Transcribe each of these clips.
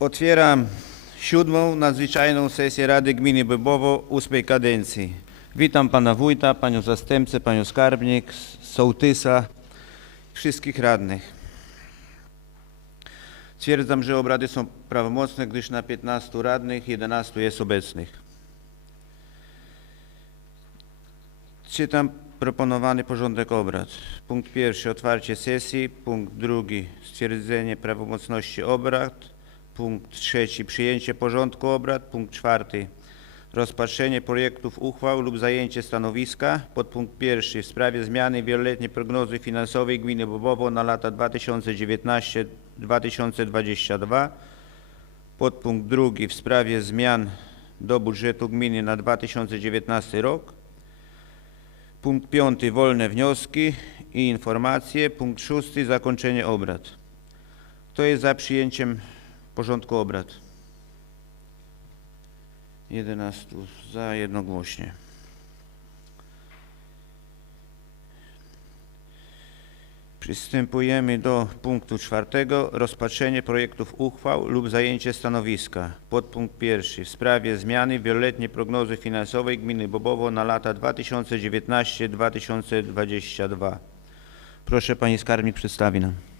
Otwieram siódmą nadzwyczajną sesję Rady Gminy Bybowo ósmej kadencji. Witam pana wójta, panią zastępcę, panią skarbnik, sołtysa, wszystkich radnych. Stwierdzam, że obrady są prawomocne, gdyż na 15 radnych 11 jest obecnych. Czytam proponowany porządek obrad. Punkt pierwszy otwarcie sesji, punkt drugi stwierdzenie prawomocności obrad, punkt trzeci. Przyjęcie porządku obrad, punkt czwarty. Rozpatrzenie projektów uchwał lub zajęcie stanowiska, podpunkt pierwszy. W sprawie zmiany wieloletniej prognozy finansowej gminy Bobowo na lata 2019-2022, podpunkt drugi. W sprawie zmian do budżetu gminy na 2019 rok, Punkt piąty. Wolne wnioski i informacje. Punkt szósty. Zakończenie obrad. Kto jest za przyjęciem porządku obrad? 11 za jednogłośnie. Przystępujemy do punktu czwartego. Rozpatrzenie projektów uchwał lub zajęcie stanowiska. Podpunkt pierwszy w sprawie zmiany wieloletniej prognozy finansowej gminy Bobowo na lata 2019-2022. Proszę pani skarbnik przedstawi nam.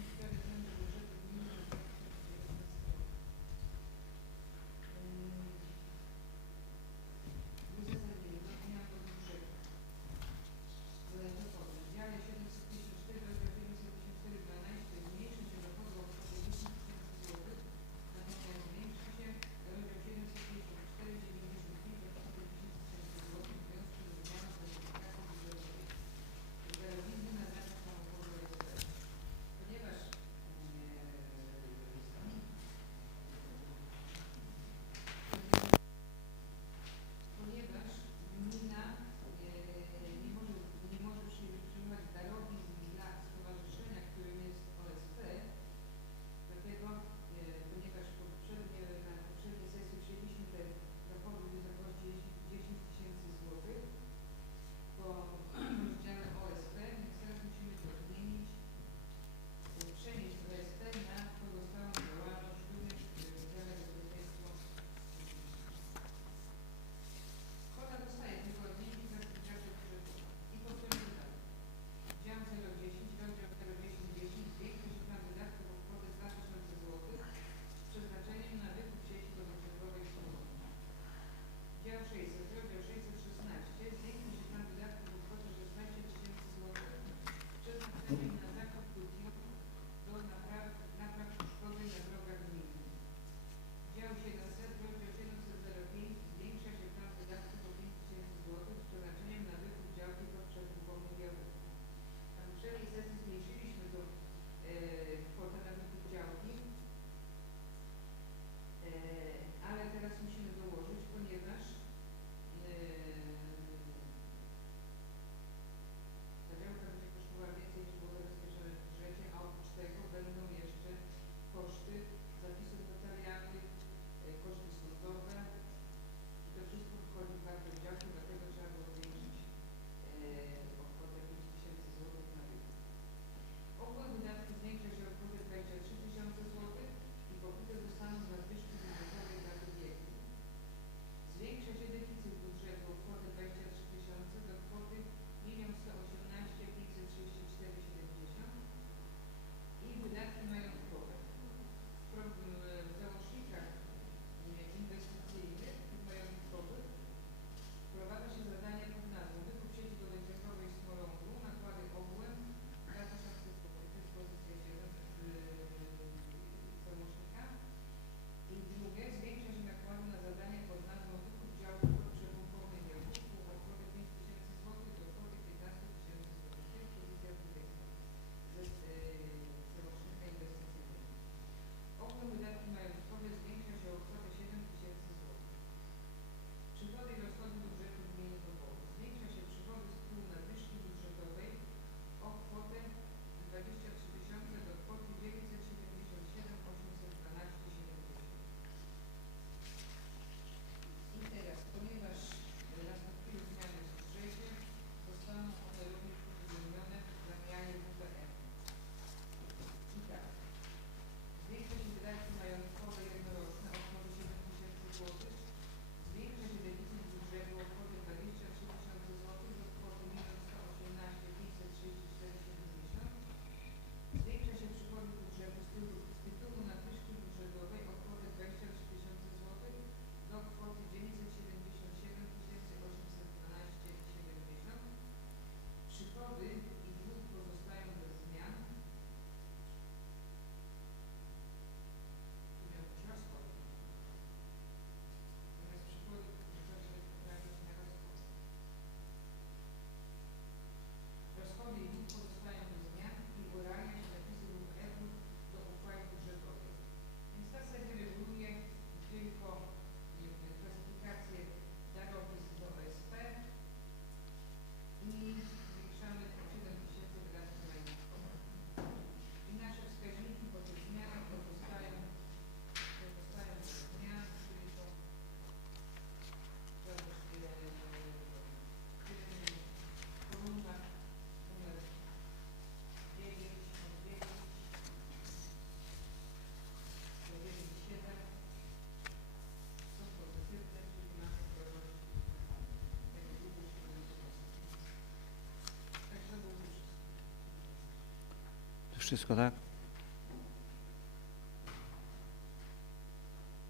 Wszystko tak?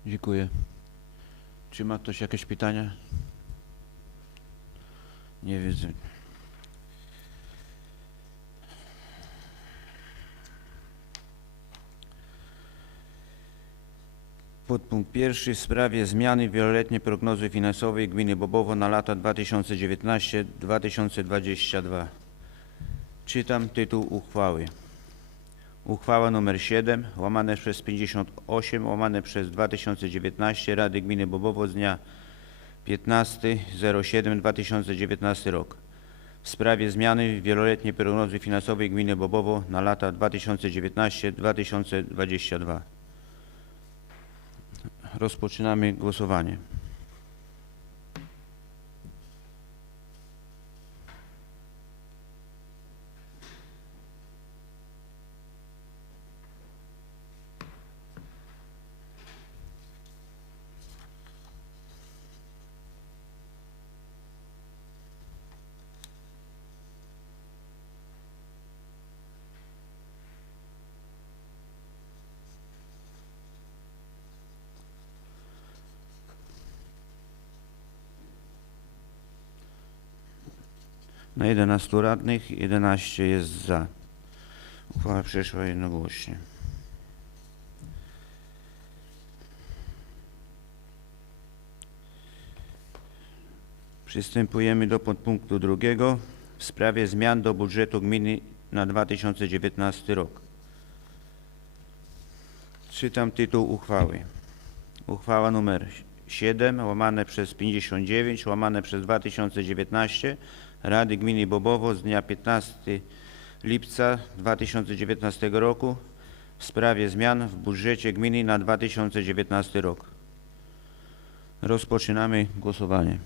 Dziękuję. Czy ma ktoś jakieś pytania? Nie widzę. Podpunkt pierwszy w sprawie zmiany wieloletniej prognozy finansowej gminy Bobowo na lata 2019-2022. Czytam tytuł uchwały. Uchwała nr 7 łamane przez 58 łamane przez 2019 Rady Gminy Bobowo z dnia 15.07.2019 rok w sprawie zmiany wieloletniej prognozy finansowej gminy Bobowo na lata 2019-2022. Rozpoczynamy głosowanie. Na 11 radnych 11 jest za. Uchwała przeszła jednogłośnie. Przystępujemy do podpunktu drugiego w sprawie zmian do budżetu gminy na 2019 rok. Czytam tytuł uchwały. Uchwała numer 7 łamane przez 59 łamane przez 2019 Rady Gminy Bobowo z dnia 15 lipca 2019 roku w sprawie zmian w budżecie gminy na 2019 rok. Rozpoczynamy głosowanie.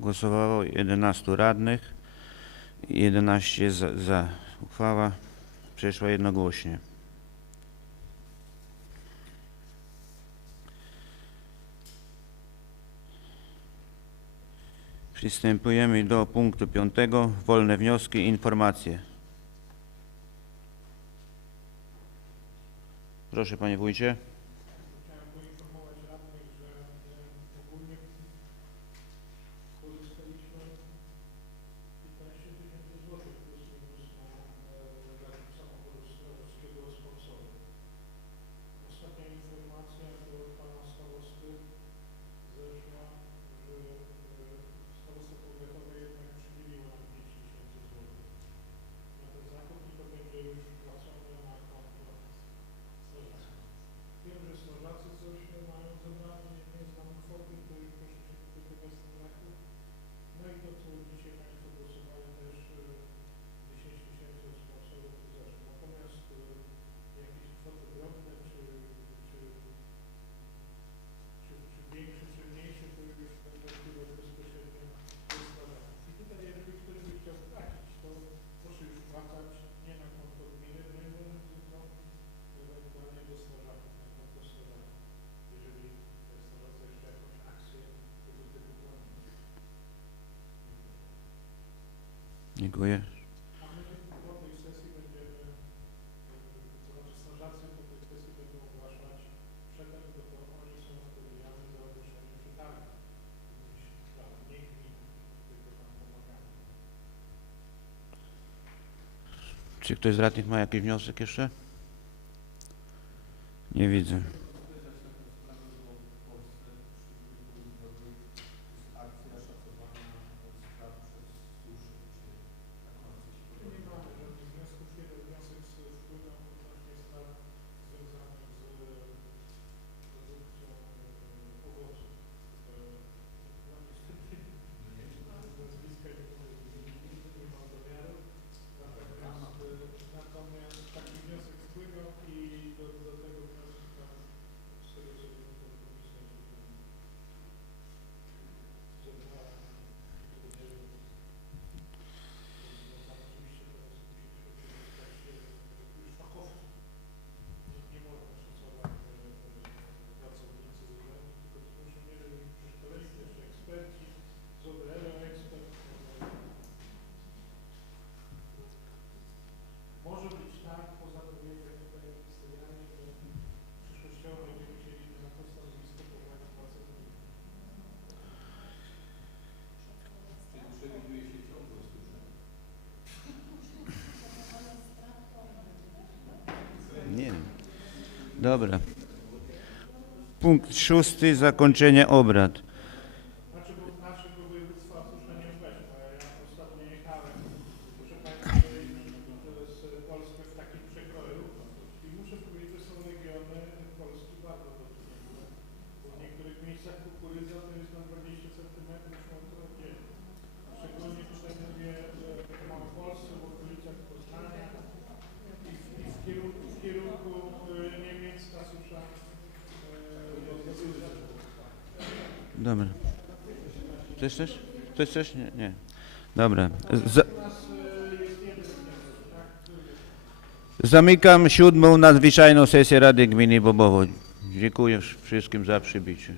Głosowało 11 radnych, 11 za, za. Uchwała przeszła jednogłośnie. Przystępujemy do punktu piątego. Wolne wnioski i informacje. Proszę panie wójcie. Pomagamy. Czy ktoś z radnych ma jakiś wniosek jeszcze? Nie widzę. Dobra. Punkt szósty, zakończenie obrad. Dobra. Coś chcesz? Coś chcesz? Nie. nie. Dobra. Z Zamykam siódmą nadzwyczajną sesję Rady Gminy Bobowo. Dziękuję wszystkim za przybycie.